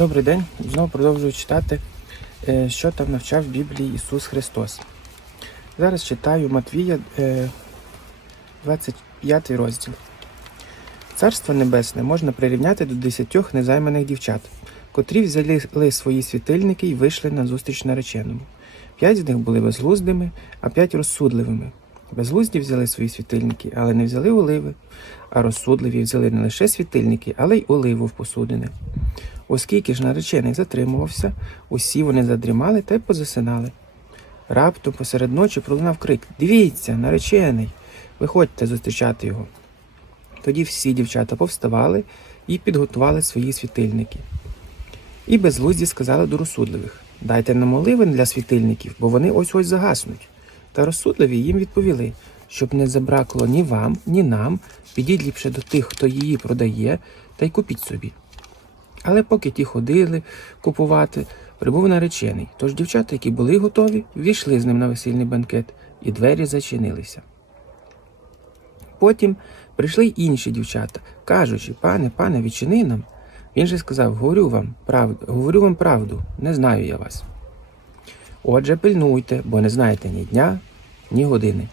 Добрий день. Знову продовжую читати, е, що там навчав в Біблії Ісус Христос. Зараз читаю Матвія, е, 25 розділ. Царство Небесне можна прирівняти до десятьох незайманих дівчат, котрі взяли свої світильники і вийшли на зустріч нареченому. П'ять з них були безглуздими, а п'ять розсудливими. Безглузді взяли свої світильники, але не взяли оливи, а розсудливі взяли не лише світильники, але й оливу в посудини. Оскільки ж наречений затримувався, усі вони задрімали та й позасинали. Раптом посеред ночі пролунав крик Дивіться, наречений! Виходьте зустрічати його. Тоді всі дівчата повставали і підготували свої світильники. І безглузді сказали до розсудливих Дайте нам оливин для світильників, бо вони ось ось загаснуть. Та розсудливі їм відповіли, щоб не забракло ні вам, ні нам, підіть ліпше до тих, хто її продає, та й купіть собі. Але поки ті ходили купувати, прибув наречений. Тож дівчата, які були готові, ввійшли з ним на весільний банкет, і двері зачинилися. Потім прийшли й інші дівчата, кажучи, пане, пане, відчини нам. Він же сказав: Говорю вам правду, говорю вам правду, не знаю я вас. Отже, пильнуйте, бо не знаєте ні дня, ні години.